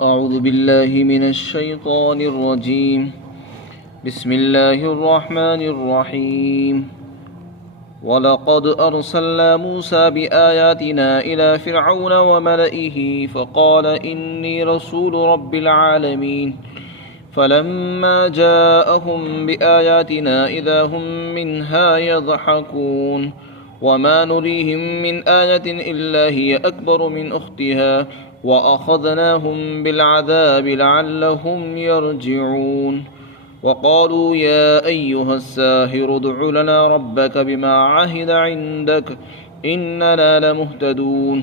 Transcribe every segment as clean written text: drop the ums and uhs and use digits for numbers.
أعوذ بالله من الشيطان الرجيم. بسم الله الرحمن الرحيم. وَلَقَدْ أَرْسَلْنَا مُوسَى بِآيَاتِنَا إِلَى فِرْعَوْنَ وَمَلَئِهِ فَقَالَ إِنِّي رَسُولُ رَبِّ الْعَالَمِينَ. فَلَمَّا جَاءَهُم بِآيَاتِنَا إِذَا هُم مِّنْهَا يَضْحَكُونَ وَمَا نُرِيهِم مِّنْ آيَةٍ إِلَّا هِيَ أَكْبَرُ مِنْ أُخْتِهَا وَأَخَذْنَاهُم بِالْعَذَابِ لَعَلَّهُمْ يَرْجِعُونَ. وقالوا يا أيها الساحر ادع لنا ربك بما عهد عندك إننا لمهتدون.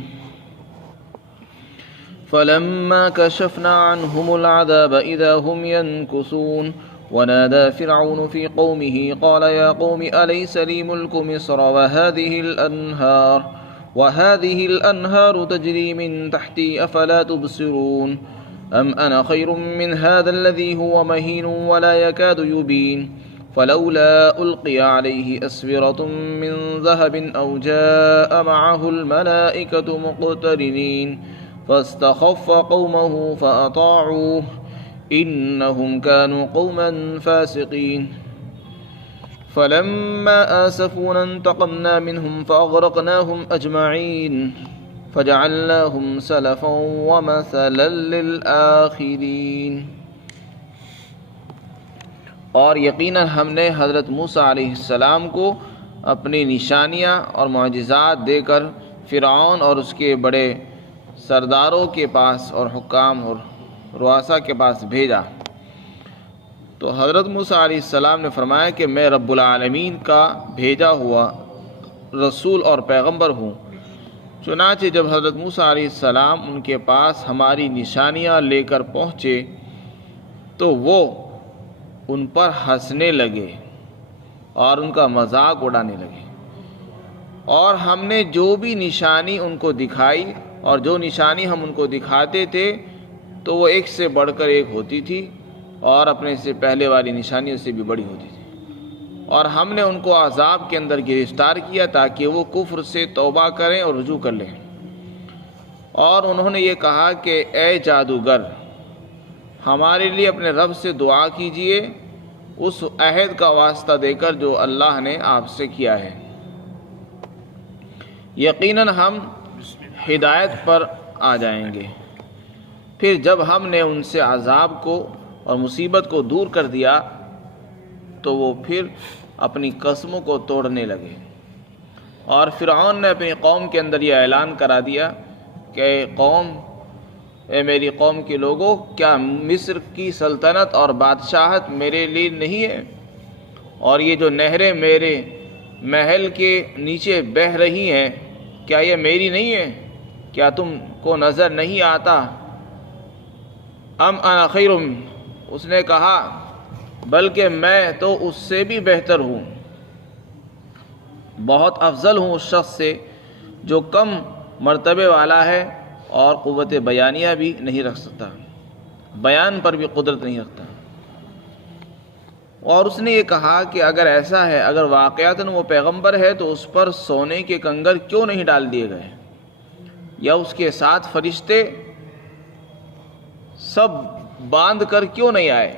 فلما كشفنا عنهم العذاب إذا هم ينكثون. ونادى فرعون في قومه قال يا قوم أليس لي ملك مصر وهذه الأنهار تجري من تحتي أفلا تبصرون. أم أنا خير من هذا الذي هو مهين ولا يكاد يبين. فلولا ألقي عليه أسورة من ذهب أو جاء معه الملائكة مقترنين فاستخف قومه فأطاعوه إنهم كانوا قوما فاسقين. فلما آسفونا انتقمنا منهم فأغرقناهم أجمعين فجعلناهم سلفا ومثلا للآخرین. اور یقیناً ہم نے حضرت موسیٰ علیہ السلام کو اپنی نشانیاں اور معجزات دے کر فرعون اور اس کے بڑے سرداروں کے پاس اور حکام اور رؤساء کے پاس بھیجا. تو حضرت موسیٰ علیہ السلام نے فرمایا کہ میں رب العالمین کا بھیجا ہوا رسول اور پیغمبر ہوں. چنانچہ جب حضرت موسیٰ علیہ السلام ان کے پاس ہماری نشانیاں لے کر پہنچے تو وہ ان پر ہنسنے لگے اور ان کا مذاق اڑانے لگے. اور ہم نے جو بھی نشانی ان کو دکھائی اور جو نشانی ہم ان کو دکھاتے تھے تو وہ ایک سے بڑھ کر ایک ہوتی تھی اور اپنے سے پہلے والی نشانیوں سے بھی بڑی ہوتی تھی. اور ہم نے ان کو عذاب کے اندر گرفتار کیا تاکہ وہ کفر سے توبہ کریں اور رجوع کر لیں. اور انہوں نے یہ کہا کہ اے جادوگر ہمارے لیے اپنے رب سے دعا کیجئے اس عہد کا واسطہ دے کر جو اللہ نے آپ سے کیا ہے. یقیناً ہم ہدایت پر آ جائیں گے. پھر جب ہم نے ان سے عذاب کو اور مصیبت کو دور کر دیا تو وہ پھر اپنی قسموں کو توڑنے لگے. اور فرعون نے اپنی قوم کے اندر یہ اعلان کرا دیا کہ اے میری قوم کے لوگوں، کیا مصر کی سلطنت اور بادشاہت میرے لیے نہیں ہے؟ اور یہ جو نہریں میرے محل کے نیچے بہہ رہی ہیں کیا یہ میری نہیں ہے؟ کیا تم کو نظر نہیں آتا؟ ام انا خیر، اس نے کہا بلکہ میں تو اس سے بھی بہتر ہوں، بہت افضل ہوں اس شخص سے جو کم مرتبے والا ہے اور قوت بیانیہ بھی نہیں رکھ سکتا، بیان پر بھی قدرت نہیں رکھتا. اور اس نے یہ کہا کہ اگر ایسا ہے، اگر واقعتاً وہ پیغمبر ہے تو اس پر سونے کے کنگر کیوں نہیں ڈال دیے گئے، یا اس کے ساتھ فرشتے سب باندھ کر کیوں نہیں آئے.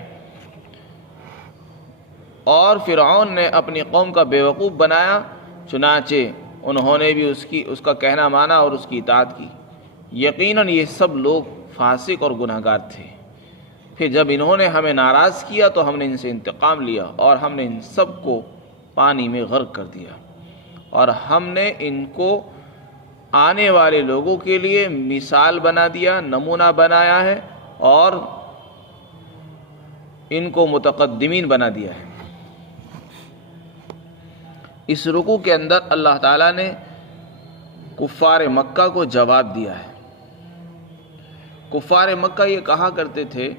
اور فرعون نے اپنی قوم کا بیوقوف بنایا، چنانچہ انہوں نے بھی اس کا کہنا مانا اور اس کی اطاعت کی. یقیناً یہ سب لوگ فاسق اور گناہگار تھے. پھر جب انہوں نے ہمیں ناراض کیا تو ہم نے ان سے انتقام لیا اور ہم نے ان سب کو پانی میں غرق کر دیا. اور ہم نے ان کو آنے والے لوگوں کے لیے مثال بنا دیا، نمونہ بنایا ہے اور ان کو متقدمین بنا دیا ہے. اس رکوع کے اندر اللہ تعالیٰ نے کفار مکہ کو جواب دیا ہے. کفار مکہ یہ کہا کرتے تھے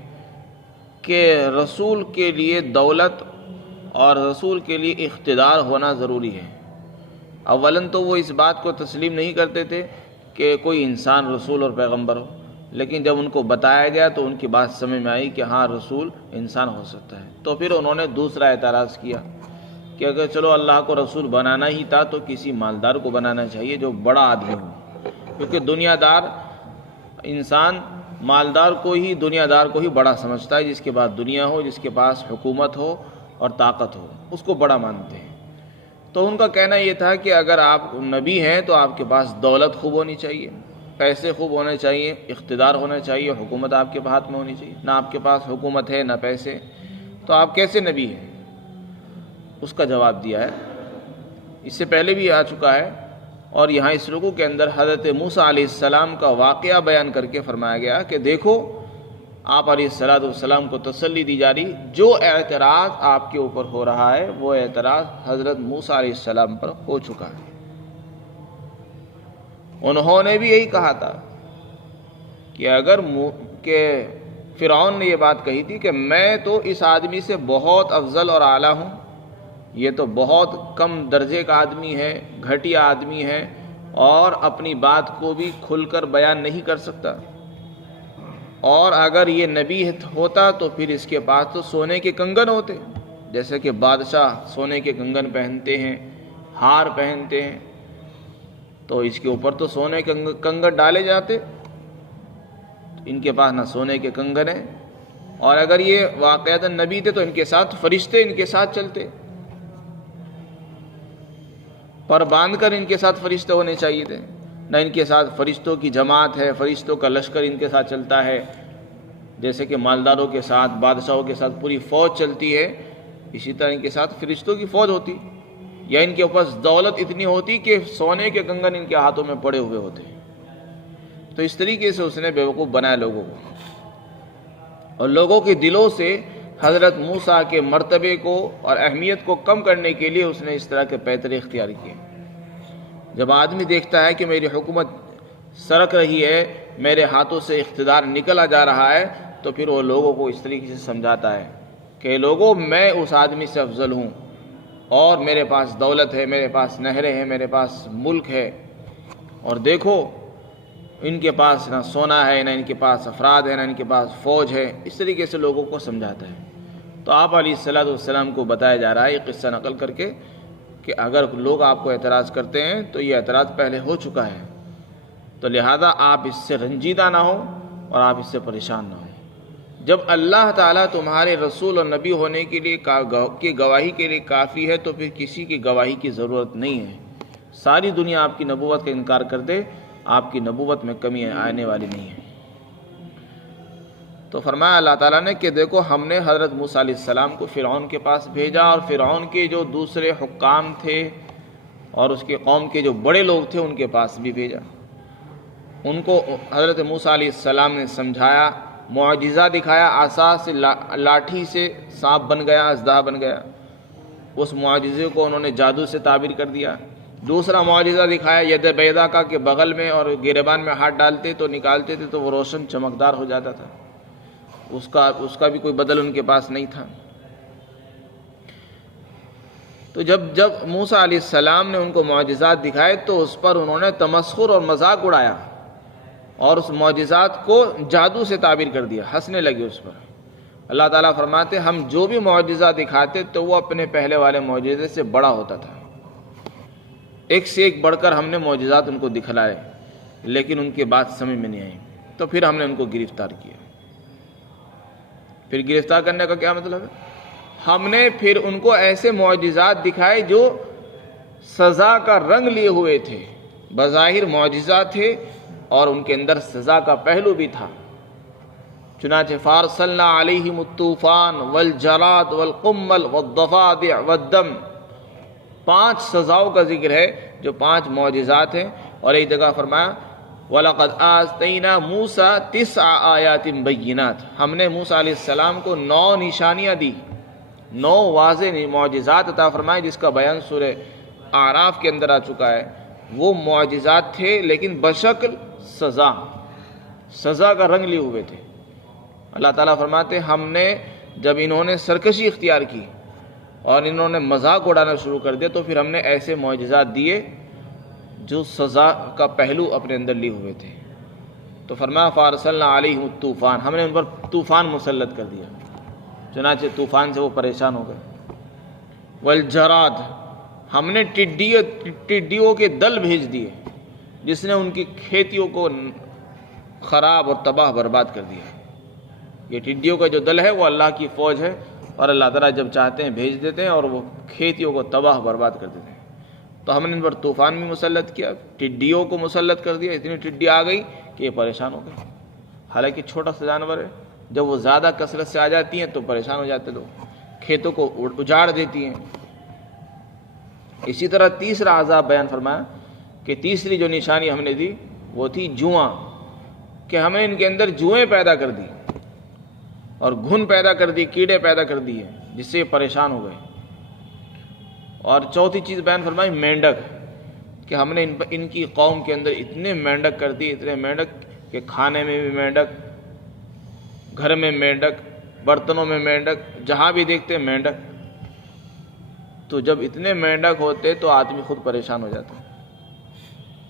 کہ رسول کے لیے دولت اور رسول کے لیے اقتدار ہونا ضروری ہے. اولاً تو وہ اس بات کو تسلیم نہیں کرتے تھے کہ کوئی انسان رسول اور پیغمبر ہو، لیکن جب ان کو بتایا گیا تو ان کی بات سمجھ میں آئی کہ ہاں رسول انسان ہو سکتا ہے. تو پھر انہوں نے دوسرا اعتراض کیا کہ اگر چلو اللہ کو رسول بنانا ہی تھا تو کسی مالدار کو بنانا چاہیے جو بڑا آدمی ہو، کیونکہ دنیا دار انسان مالدار کو ہی، دنیا دار کو ہی بڑا سمجھتا ہے، جس کے پاس دنیا ہو، جس کے پاس حکومت ہو اور طاقت ہو، اس کو بڑا مانتے ہیں۔ تو ان کا کہنا یہ تھا کہ اگر آپ نبی ہیں تو آپ کے پاس دولت خوب ہونی چاہیے، پیسے خوب ہونے چاہیے، اقتدار ہونا چاہیے، حکومت آپ کے ہاتھ میں ہونی چاہیے۔ نہ آپ کے پاس حکومت ہے نہ پیسے، تو آپ کیسے نبی ہیں؟ اس کا جواب دیا ہے، اس سے پہلے بھی آ چکا ہے، اور یہاں اس رکوع کے اندر حضرت موسیٰ علیہ السلام کا واقعہ بیان کر کے فرمایا گیا کہ دیکھو آپ علیہ السلام کو تسلی دی جا رہی، جو اعتراض آپ کے اوپر ہو رہا ہے وہ اعتراض حضرت موسیٰ علیہ السلام پر ہو چکا ہے۔ انہوں نے بھی یہی کہا تھا کہ فرعون نے یہ بات کہی تھی کہ میں تو اس آدمی سے بہت افضل اور اعلیٰ ہوں، یہ تو بہت کم درجے کا آدمی ہے، گھٹیا آدمی ہے، اور اپنی بات کو بھی کھل کر بیان نہیں کر سکتا، اور اگر یہ نبی ہوتا تو پھر اس کے پاس تو سونے کے کنگن ہوتے، جیسے کہ بادشاہ سونے کے کنگن پہنتے ہیں، ہار پہنتے ہیں، تو اس کے اوپر تو سونے کے کنگن ڈالے جاتے، ان کے پاس نہ سونے کے کنگن ہیں، اور اگر یہ واقعتاً نبی تھے تو ان کے ساتھ فرشتے ان کے ساتھ چلتے، پر باندھ کر ان کے ساتھ فرشتے ہونے چاہیے تھے، نہ ان کے ساتھ فرشتوں کی جماعت ہے، فرشتوں کا لشکر ان کے ساتھ چلتا ہے، جیسے کہ مالداروں کے ساتھ، بادشاہوں کے ساتھ پوری فوج چلتی ہے، اسی طرح ان کے ساتھ فرشتوں کی فوج ہوتی، یا ان کے پاس دولت اتنی ہوتی کہ سونے کے کنگن ان کے ہاتھوں میں پڑے ہوئے ہوتے۔ تو اس طریقے سے اس نے بیوقوف بنایا لوگوں کو، اور لوگوں کے دلوں سے حضرت موسیٰ کے مرتبے کو اور اہمیت کو کم کرنے کے لیے اس نے اس طرح کے پیترے اختیار کیے۔ جب آدمی دیکھتا ہے کہ میری حکومت سرک رہی ہے، میرے ہاتھوں سے اقتدار نکلا جا رہا ہے، تو پھر وہ لوگوں کو اس طریقے سے سمجھاتا ہے کہ لوگوں میں اس آدمی سے افضل ہوں، اور میرے پاس دولت ہے، میرے پاس نہریں ہیں، میرے پاس ملک ہے، اور دیکھو ان کے پاس نہ سونا ہے، نہ ان کے پاس افراد ہے، نہ ان کے پاس فوج ہے۔ اس طریقے سے لوگوں کو سمجھاتا ہے۔ تو آپ علیہ السلام کو بتایا جا رہا ہے یہ قصہ نقل کر کے کہ اگر لوگ آپ کو اعتراض کرتے ہیں تو یہ اعتراض پہلے ہو چکا ہے، تو لہذا آپ اس سے رنجیدہ نہ ہو اور آپ اس سے پریشان نہ ہوں۔ جب اللہ تعالیٰ تمہارے رسول اور نبی ہونے کے لیے کی گواہی کے لیے کافی ہے تو پھر کسی کی گواہی کی ضرورت نہیں ہے۔ ساری دنیا آپ کی نبوت کا انکار کر دے، آپ کی نبوت میں کمی آنے والی نہیں ہے۔ تو فرمایا اللہ تعالیٰ نے کہ دیکھو ہم نے حضرت موسیٰ علیہ السلام کو فرعون کے پاس بھیجا، اور فرعون کے جو دوسرے حکام تھے اور اس کے قوم کے جو بڑے لوگ تھے ان کے پاس بھی بھیجا۔ ان کو حضرت موسیٰ علیہ السلام نے سمجھایا، معجزہ دکھایا، عصا سے لاٹھی سے سانپ بن گیا، اژدہا بن گیا، اس معجزے کو انہوں نے جادو سے تعبیر کر دیا۔ دوسرا معجزہ دکھایا ید بیضا کا کہ بغل میں اور گریبان میں ہاتھ ڈالتے تو نکالتے تھے تو وہ روشن چمکدار ہو جاتا تھا، اس کا بھی کوئی بدل ان کے پاس نہیں تھا۔ تو جب موسیٰ علیہ السلام نے ان کو معجزات دکھائے تو اس پر انہوں نے تمسخر اور مذاق اڑایا، اور اس معجزات کو جادو سے تعبیر کر دیا، ہنسنے لگے اس پر۔ اللہ تعالیٰ فرماتے ہم جو بھی معجزہ دکھاتے تو وہ اپنے پہلے والے معجزے سے بڑا ہوتا تھا، ایک سے ایک بڑھ کر ہم نے معجزات ان کو دکھلائے، لیکن ان کی بات سمجھ میں نہیں آئی، تو پھر ہم نے ان کو گرفتار کیا۔ پھر گرفتار کرنے کا کیا مطلب ہے؟ ہم نے پھر ان کو ایسے معجزات دکھائے جو سزا کا رنگ لیے ہوئے تھے، بظاہر معجزات تھے اور ان کے اندر سزا کا پہلو بھی تھا۔ چنانچہ فارسلنا علیہم الطوفان والجراد والقمل والضفادع والدم، 5 سزاؤں کا ذکر ہے جو 5 معجزات ہیں، اور ایک جگہ فرمایا وَلَقَدْ آتَيْنَا مُوسَىٰ 9 آیات بینات، ہم نے موسیٰ علیہ السلام کو 9 نشانیاں دی، 9 واضح معجزات عطا فرمائے، جس کا بیان سورہ اعراف کے اندر آ چکا ہے۔ وہ معجزات تھے لیکن بشکل سزا کا رنگ لیے ہوئے تھے۔ اللہ تعالیٰ فرماتے ہم نے جب انہوں نے سرکشی اختیار کی اور انہوں نے مذاق اڑانا شروع کر دیا تو پھر ہم نے ایسے معجزات دیے جو سزا کا پہلو اپنے اندر لیے ہوئے تھے۔ تو فرمایا فارسلنا علیہم الطوفان، ہم نے ان پر طوفان مسلط کر دیا، چنانچہ طوفان سے وہ پریشان ہو گئے۔ والجراد، ہم نے ٹڈیوں کے دل بھیج دیے، جس نے ان کی کھیتیوں کو خراب اور تباہ برباد کر دیا۔ یہ ٹڈیوں کا جو دل ہے وہ اللہ کی فوج ہے، اور اللہ تعالیٰ جب چاہتے ہیں بھیج دیتے ہیں اور وہ کھیتیوں کو تباہ برباد کر دیتے ہیں۔ تو ہم نے ان پر طوفان بھی مسلط کیا، ٹڈیوں کو مسلط کر دیا، اتنی ٹڈی آ گئی کہ یہ پریشان ہو گئے۔ حالانکہ چھوٹا سا جانور ہے، جب وہ زیادہ کثرت سے آ جاتی ہیں تو پریشان ہو جاتے لوگ، کھیتوں کو اجاڑ دیتی ہیں۔ اسی طرح تیسرا عذاب بیان فرمایا کہ تیسری جو نشانی ہم نے دی وہ تھی جواں، کہ ہم نے ان کے اندر جوئیں پیدا کر دی اور گھن پیدا کر دی، کیڑے پیدا کر دیے جس سے یہ پریشان ہو گئے۔ اور چوتھی چیز بیان فرمائی مینڈک، کہ ہم نے ان کی قوم کے اندر اتنے مینڈک کر دی، اتنے مینڈک کہ کھانے میں بھی مینڈک، گھر میں مینڈک، برتنوں میں مینڈک، جہاں بھی دیکھتے مینڈک۔ تو جب اتنے مینڈک ہوتے تو آدمی خود پریشان ہو جاتا۔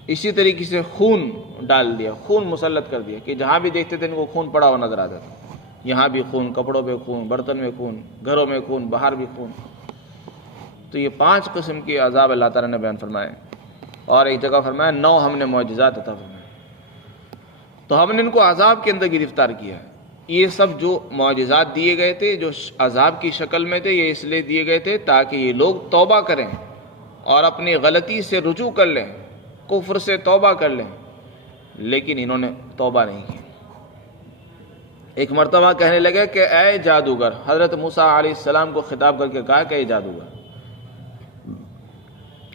اسی طریقے سے خون ڈال دیا، خون مسلط کر دیا کہ جہاں بھی دیکھتے تھے ان کو خون پڑا ہوا نظر آتا تھا، یہاں بھی خون، کپڑوں پہ خون، برتن میں خون، گھروں میں خون، باہر بھی خون۔ تو یہ 5 قسم کے عذاب اللہ تعالیٰ نے بیان فرمائے، اور ایک جگہ فرمایا 9 ہم نے معجزات عطا فرمائے۔ تو ہم نے ان کو عذاب کے اندر گرفتار کیا۔ یہ سب جو معجزات دیے گئے تھے جو عذاب کی شکل میں تھے، یہ اس لیے دیے گئے تھے تاکہ یہ لوگ توبہ کریں اور اپنی غلطی سے رجوع کر لیں، کفر سے توبہ کر لیں، لیکن انہوں نے توبہ نہیں کی۔ ایک مرتبہ کہنے لگے کہ اے جادوگر، حضرت موسیٰ علیہ السلام کو خطاب کر کے کہا کہ اے جادوگر،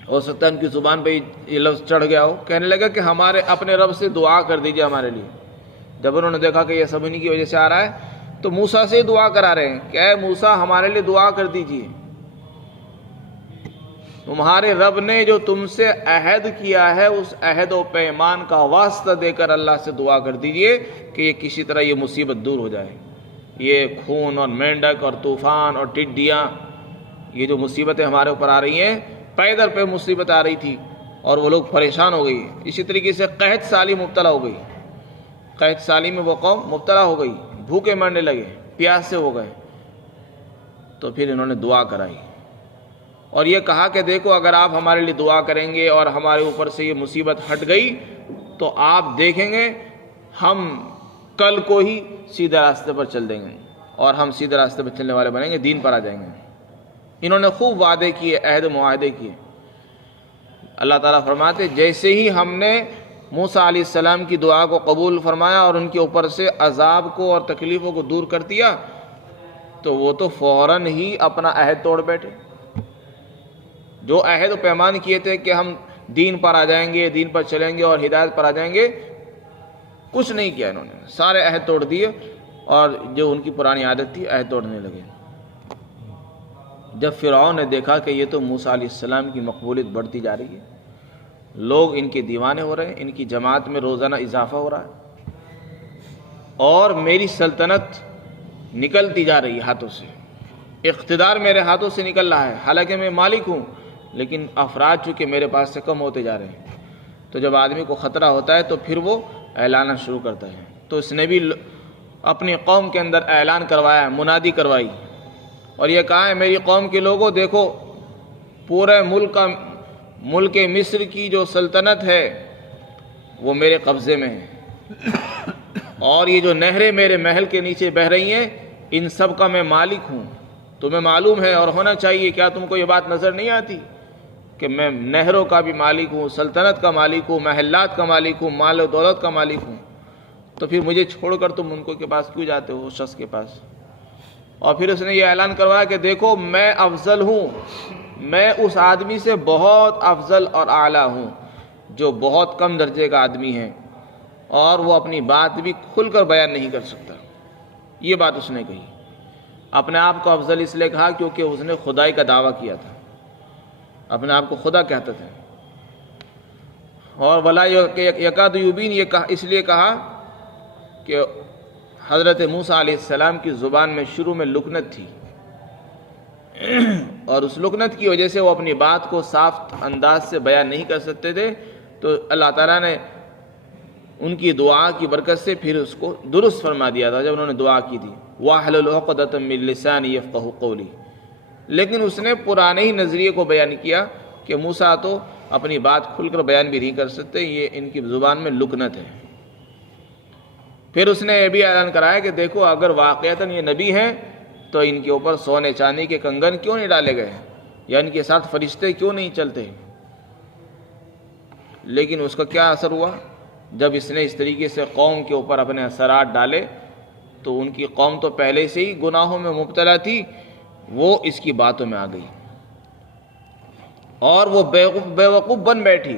ہو سکتا ہے ان کی زبان پہ یہ لفظ چڑھ گیا ہو، کہنے لگا کہ ہمارے اپنے رب سے دعا کر دیجئے ہمارے لیے۔ جب انہوں نے دیکھا کہ یہ سب انہی کی وجہ سے آ رہا ہے تو موسیٰ سے دعا کرا رہے ہیں کہ اے موسیٰ ہمارے لیے دعا کر دیجئے، تمہارے رب نے جو تم سے عہد کیا ہے اس عہد و پیمان کا واسطہ دے کر اللہ سے دعا کر دیجئے کہ یہ کسی طرح یہ مصیبت دور ہو جائے۔ یہ خون اور مینڈک اور طوفان اور ٹڈیاں، یہ جو مصیبتیں ہمارے اوپر آ رہی ہیں، پیدر پہ مصیبت آ رہی تھی اور وہ لوگ پریشان ہو گئی۔ اسی طریقے سے قحط سالی مبتلا ہو گئی، قحط سالی میں وہ قوم مبتلا ہو گئی، بھوکے مرنے لگے، پیاس سے ہو گئے۔ تو پھر انہوں نے دعا کرائی اور یہ کہا کہ دیکھو اگر آپ ہمارے لیے دعا کریں گے اور ہمارے اوپر سے یہ مصیبت ہٹ گئی تو آپ دیکھیں گے ہم کل کو ہی سیدھے راستے پر چل دیں گے اور ہم سیدھے راستے پر چلنے والے بنیں گے، دین پر آ جائیں گے۔ انہوں نے خوب وعدے کیے، عہد معاہدے کیے۔ اللہ تعالیٰ فرماتے جیسے ہی ہم نے موسیٰ علیہ السلام کی دعا کو قبول فرمایا اور ان کے اوپر سے عذاب کو اور تکلیفوں کو دور کر دیا تو وہ تو فوراً ہی اپنا عہد توڑ بیٹھے۔ جو عہد و پیمان کیے تھے کہ ہم دین پر آ جائیں گے، دین پر چلیں گے اور ہدایت پر آ جائیں گے، کچھ نہیں کیا انہوں نے، سارے عہد توڑ دیے اور جو ان کی پرانی عادت تھی عہد توڑنے لگے۔ جب فرعون نے دیکھا کہ یہ تو موسیٰ علیہ السلام کی مقبولیت بڑھتی جا رہی ہے، لوگ ان کے دیوانے ہو رہے ہیں، ان کی جماعت میں روزانہ اضافہ ہو رہا ہے اور میری سلطنت نکلتی جا رہی ہے ہاتھوں سے، اقتدار میرے ہاتھوں سے نکل رہا ہے، حالانکہ میں مالک ہوں لیکن افراد چونکہ میرے پاس سے کم ہوتے جا رہے ہیں۔ تو جب آدمی کو خطرہ ہوتا ہے تو پھر وہ اعلان شروع کرتا ہے۔ تو اس نے بھی اپنی قوم کے اندر اعلان کروایا، منادی کروائی اور یہ کہا ہے میری قوم کے لوگوں دیکھو پورے ملک مصر کی جو سلطنت ہے وہ میرے قبضے میں ہے اور یہ جو نہریں میرے محل کے نیچے بہہ رہی ہیں ان سب کا میں مالک ہوں۔ تمہیں معلوم ہے اور ہونا چاہیے، کیا تم کو یہ بات نظر نہیں آتی کہ میں نہروں کا بھی مالک ہوں، سلطنت کا مالک ہوں، محلات کا مالک ہوں، مال و دولت کا مالک ہوں؟ تو پھر مجھے چھوڑ کر تم ان کو کے پاس کیوں جاتے ہو، اس شخص کے پاس؟ اور پھر اس نے یہ اعلان کروایا کہ دیکھو میں افضل ہوں، میں اس آدمی سے بہت افضل اور اعلیٰ ہوں جو بہت کم درجے کا آدمی ہے اور وہ اپنی بات بھی کھل کر بیان نہیں کر سکتا۔ یہ بات اس نے کہی، اپنے آپ کو افضل اس لیے کہا کیونکہ اس نے خدائی کا دعویٰ کیا تھا، اپنے آپ کو خدا کہتا تھا۔ اور ولا یکاد یبین یہ کہا اس لیے کہا کہ حضرت موسیٰ علیہ السلام کی زبان میں شروع میں لکنت تھی اور اس لکنت کی وجہ سے وہ اپنی بات کو صاف انداز سے بیان نہیں کر سکتے تھے۔ تو اللہ تعالیٰ نے ان کی دعا کی برکت سے پھر اس کو درست فرما دیا تھا جب انہوں نے دعا کی تھی، وَاحْلُلْ عُقْدَةً مِّن لِّسَانِي يَفْقَهُوا قَوْلِي۔ لیکن اس نے پرانے ہی نظریے کو بیان کیا کہ موسیٰ تو اپنی بات کھل کر بیان بھی نہیں کر سکتے، یہ ان کی زبان میں لکنت ہے۔ پھر اس نے یہ بھی اعلان کرایا کہ دیکھو اگر واقعتاً یہ نبی ہیں تو ان کے اوپر سونے چاندی کے کنگن کیوں نہیں ڈالے گئے، یا ان کے ساتھ فرشتے کیوں نہیں چلتے؟ لیکن اس کا کیا اثر ہوا؟ جب اس نے اس طریقے سے قوم کے اوپر اپنے اثرات ڈالے تو ان کی قوم تو پہلے سے ہی گناہوں میں مبتلا تھی، وہ اس کی باتوں میں آ گئی اور وہ بیوقوف بن بیٹھی،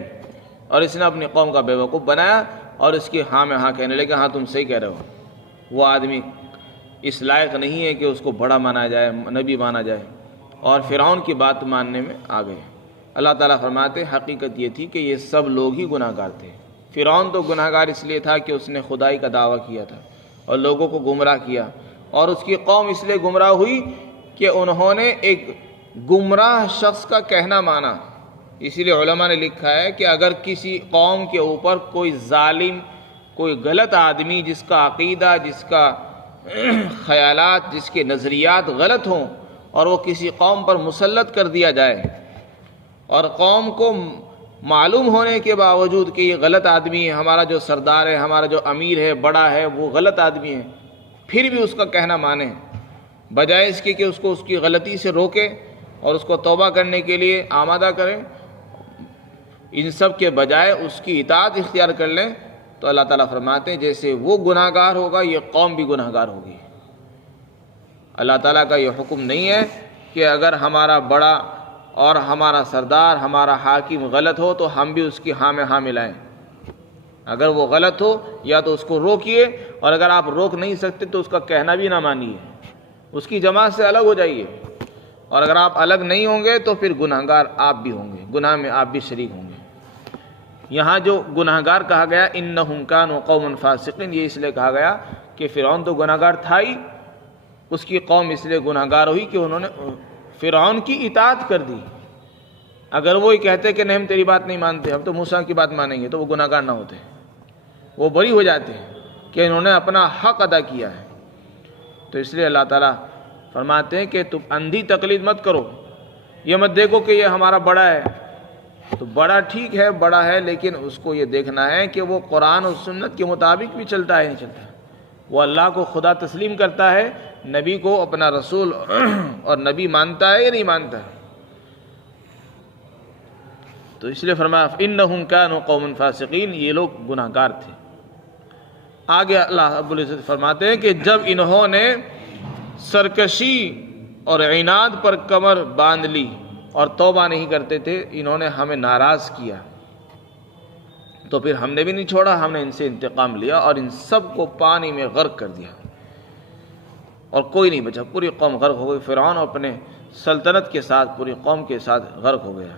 اور اس نے اپنی قوم کا بیوقوف بنایا اور اس کی ہاں میں ہاں کہنے لگے ہاں تم صحیح کہہ رہے ہو، وہ آدمی اس لائق نہیں ہے کہ اس کو بڑا مانا جائے، نبی مانا جائے، اور فرعون کی بات ماننے میں آ گئے۔ اللہ تعالیٰ فرماتے حقیقت یہ تھی کہ یہ سب لوگ ہی گناہ گار تھے۔ فرعون تو گناہ گار اس لیے تھا کہ اس نے خدائی کا دعویٰ کیا تھا اور لوگوں کو گمراہ کیا، اور اس کی قوم اس لیے گمراہ ہوئی کہ انہوں نے ایک گمراہ شخص کا کہنا مانا۔ اسی لیے علماء نے لکھا ہے کہ اگر کسی قوم کے اوپر کوئی ظالم، کوئی غلط آدمی جس کا عقیدہ، جس کا خیالات، جس کے نظریات غلط ہوں، اور وہ کسی قوم پر مسلط کر دیا جائے، اور قوم کو معلوم ہونے کے باوجود کہ یہ غلط آدمی ہے، ہمارا جو سردار ہے، ہمارا جو امیر ہے، بڑا ہے، وہ غلط آدمی ہے، پھر بھی اس کا کہنا مانیں، بجائے اس کے کہ اس کو اس کی غلطی سے روکے اور اس کو توبہ کرنے کے لیے آمادہ کریں، ان سب کے بجائے اس کی اطاعت اختیار کر لیں، تو اللہ تعالیٰ فرماتے ہیں جیسے وہ گناہ گار ہوگا یہ قوم بھی گناہ گار ہوگی۔ اللہ تعالیٰ کا یہ حکم نہیں ہے کہ اگر ہمارا بڑا اور ہمارا سردار، ہمارا حاکم غلط ہو تو ہم بھی اس کی ہاں میں ہاں ملائیں۔ اگر وہ غلط ہو یا تو اس کو روکیے، اور اگر آپ روک نہیں سکتے تو اس کا کہنا بھی نہ مانیے، اس کی جماعت سے الگ ہو جائیے، اور اگر آپ الگ نہیں ہوں گے تو پھر گناہ گار آپ بھی ہوں گے، گناہ میں آپ بھی شریک ہوں گے۔ یہاں جو گناہ گار کہا گیا انہم کانوا قوما فاسقین، یہ اس لیے کہا گیا کہ فرعون تو گناہ گار تھا ہی، اس کی قوم اس لیے گناہ گار ہوئی کہ انہوں نے فرعون کی اطاعت کر دی۔ اگر وہ یہ کہتے کہ نہیں ہم تیری بات نہیں مانتے، ہم تو موسیٰ کی بات مانیں گے، تو وہ گناہ گار نہ ہوتے، وہ بری ہو جاتے ہیں کہ انہوں نے اپنا حق ادا کیا ہے۔ تو اس لیے اللہ تعالیٰ فرماتے ہیں کہ تم اندھی تقلید مت کرو، یہ مت دیکھو کہ یہ ہمارا بڑا ہے، تو بڑا ٹھیک ہے، بڑا ہے، لیکن اس کو یہ دیکھنا ہے کہ وہ قرآن و سنت کے مطابق بھی چلتا ہے نہیں چلتا، وہ اللہ کو خدا تسلیم کرتا ہے، نبی کو اپنا رسول اور نبی مانتا ہے یا نہیں مانتا ہے۔ تو اس لیے فرمایا انہم کانوا قوما فاسقین، یہ لوگ گناہ گار تھے۔ آگے اللہ رب العزت فرماتے ہیں کہ جب انہوں نے سرکشی اور عناد پر کمر باندھ لی اور توبہ نہیں کرتے تھے، انہوں نے ہمیں ناراض کیا، تو پھر ہم نے بھی نہیں چھوڑا، ہم نے ان سے انتقام لیا اور ان سب کو پانی میں غرق کر دیا، اور کوئی نہیں بچا، پوری قوم غرق ہو گئی۔ فرعون اپنے سلطنت کے ساتھ پوری قوم کے ساتھ غرق ہو گیا۔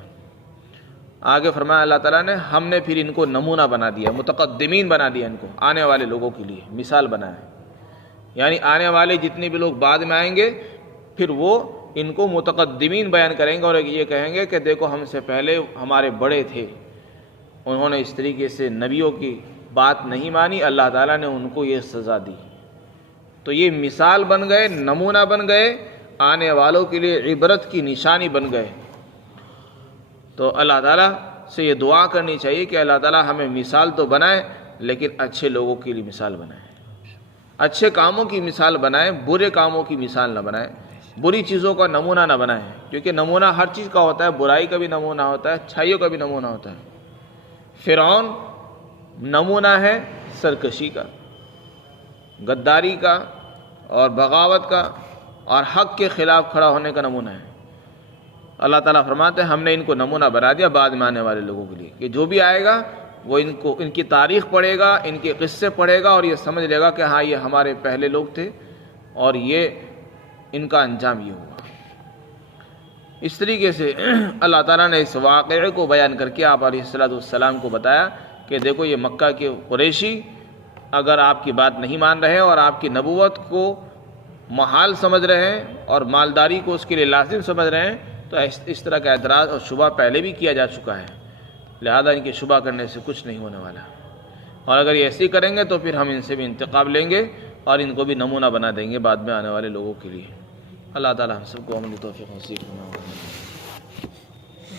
آگے فرمایا اللہ تعالیٰ نے ہم نے پھر ان کو نمونہ بنا دیا، متقدمین بنا دیا، ان کو آنے والے لوگوں کے لیے مثال بنایا، یعنی آنے والے جتنے بھی لوگ بعد میں آئیں گے پھر وہ ان کو متقدمین بیان کریں گے اور یہ کہیں گے کہ دیکھو ہم سے پہلے ہمارے بڑے تھے، انہوں نے اس طریقے سے نبیوں کی بات نہیں مانی، اللہ تعالیٰ نے ان کو یہ سزا دی۔ تو یہ مثال بن گئے، نمونہ بن گئے، آنے والوں کے لیے عبرت کی نشانی بن گئے۔ تو اللہ تعالیٰ سے یہ دعا کرنی چاہیے کہ اللہ تعالیٰ ہمیں مثال تو بنائے لیکن اچھے لوگوں کے لیے مثال بنائے، اچھے کاموں کی مثال بنائے، برے کاموں کی مثال نہ بنائے، بری چیزوں کا نمونہ نہ بنائے، کیونکہ نمونہ ہر چیز کا ہوتا ہے، برائی کا بھی نمونہ ہوتا ہے، اچھائیوں کا بھی نمونہ ہوتا ہے۔ فرعون نمونہ ہے سرکشی کا، غداری کا اور بغاوت کا اور حق کے خلاف کھڑا ہونے کا نمونہ ہے۔ اللہ تعالیٰ فرماتے ہیں ہم نے ان کو نمونہ بنا دیا بعد میں آنے والے لوگوں کے لیے، کہ جو بھی آئے گا وہ ان کی تاریخ پڑھے گا، ان کے قصے پڑھے گا اور یہ سمجھ لے گا کہ ہاں یہ ہمارے پہلے لوگ تھے اور یہ ان کا انجام یہ ہوا۔ اس طریقے سے اللہ تعالیٰ نے اس واقعے کو بیان کر کے آپ علیہ السلام کو بتایا کہ دیکھو یہ مکہ کے قریشی اگر آپ کی بات نہیں مان رہے اور آپ کی نبوت کو محال سمجھ رہے ہیں اور مالداری کو اس کے لیے لازم سمجھ رہے ہیں، تو اس طرح کا اعتراض اور شبہ پہلے بھی کیا جا چکا ہے، لہذا ان کے شبہ کرنے سے کچھ نہیں ہونے والا، اور اگر یہ ایسے ہی کریں گے تو پھر ہم ان سے بھی انتقام لیں گے اور ان کو بھی نمونہ بنا دیں گے بعد میں آنے والے لوگوں کے لیے۔ اللہ تعالیٰ ہم سب کو عمل توفیق نصیب فرمائے۔